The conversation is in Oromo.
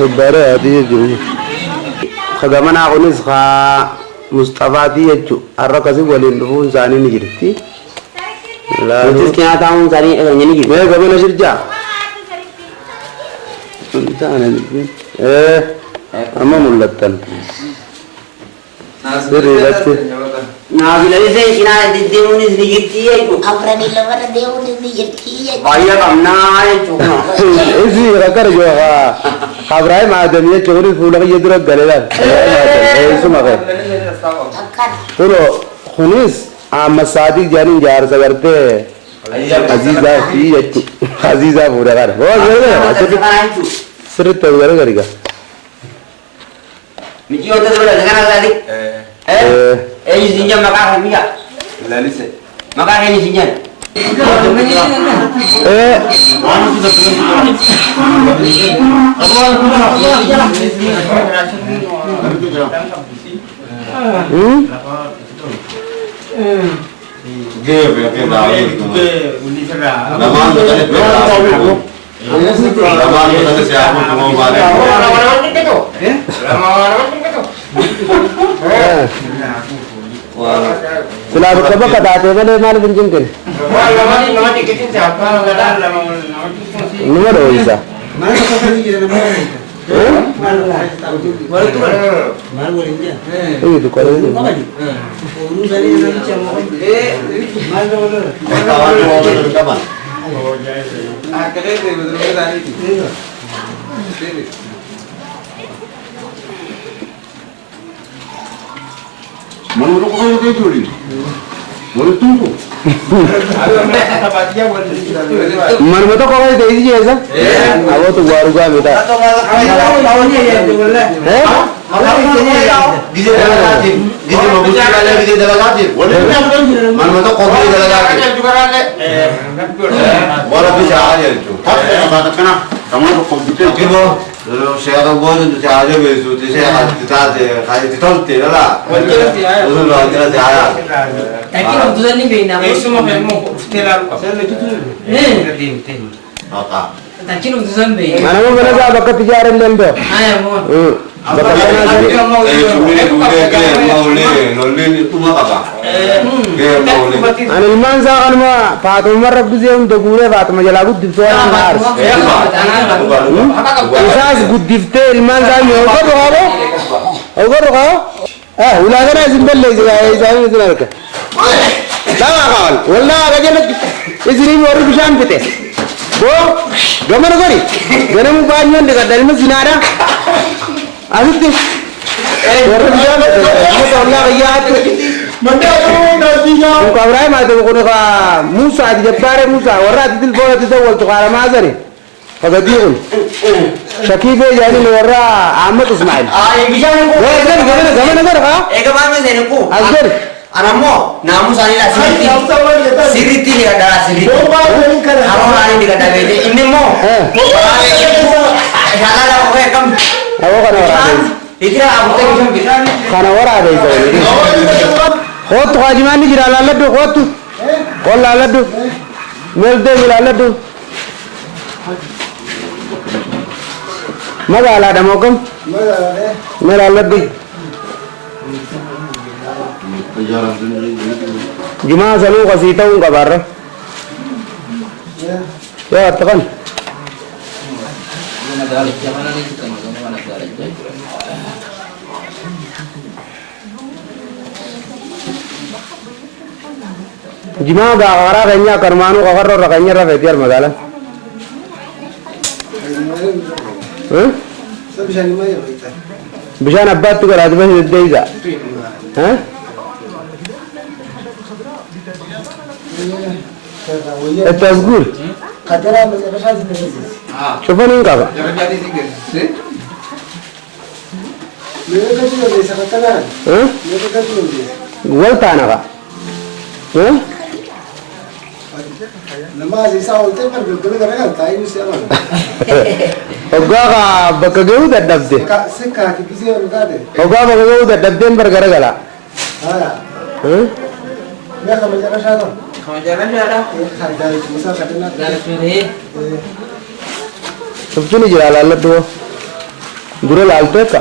جبارة هذه جميل خدمنا قنص خا مصطفى ديجو الركزي وللنفون زاني نجرتي لا انت كيا تاون زاني نجي ما قبل نشرجع انت انا ايه اما ملتن سري بس نابل لسه كنا ديموني نجرتي أمرني لورا ديوني نجرتي بايا كمنا جو ايزي ركر جو خبراي ما دنيا چوري فولغ يدرو غللا ايسو مغه تلو خنيس عام صادق جاني جار سغرته عزيزا في يچو عزيزا پورا کر هو غره سرت غره غريگا ميجي ہوتا تو لگنا لادي اي سينجا مكا ميا لا لسه مكا هي سينجا سلام كبا كتاته مالي مال بنجنكن نمر ويسا itu kalau ini Menurut kau itu juri, menurut tunggu. मन में तो कौन दे दीजिए ऐसा अब तो गुआरुगा बेटा मन में तो कौन kamu komputer juga, terus saya kan buat itu saya aja begitu, saya kita aja kayak kita tidak lah, terus lo aja saya. Tapi orang tu ni bina. Semua mau setelah Apa? Tapi orang tu bina. mana mau mana sahaja bakat tijaran lendo Ayah mau. bakat mana أنا المان زاغن ما فاتو مرة بزيهم تقوله فاتو ما جلا قد دفتوا أنا مارس إساس قد دفته المان زاغن يوقف رقابه أوقف رقابه ولا كنا زنبل لي زاغن زنارك لا ما قال والله أجلك إزري موري بشام بته بو جمر كوري جنم باجيون دكان دلما زنارا أزدي موري بشام بته والله غيات Ibrahim ada bukan Musa di Jabbar Musa orang itu bola itu awal tu kalau mazar ni pada diun Syakib jadi orang Ahmad Ismail yang bisa ni wah zaman negara kah? Ekaman macam ni pun Azgar anamo namu sani lah siriti ni ada siriti kamu lari ni ada beli ini mo salah lah okey kam apa kan orang itu aku tak bisa kan orang ada itu Hot kajiman ni kira lalat tu hot tu, kau lalat tu, melde lalat tu, mana lalat ada mukam, mana lalat tu, gimana selalu kasih tahu kabar, ya tekan. Gimana gara kayaknya karmanu kakak kayaknya rapi tiar magala. Bisa nabat tu kalau ada masih desa. Itu asgur. Coba ni kakak. wal taana ka hoggaa ka bakka ga'uu dadhabde hoggaa bakka ga'uu dadhabdeen bargara gala Subsuni jira laalladhu dura laalteekka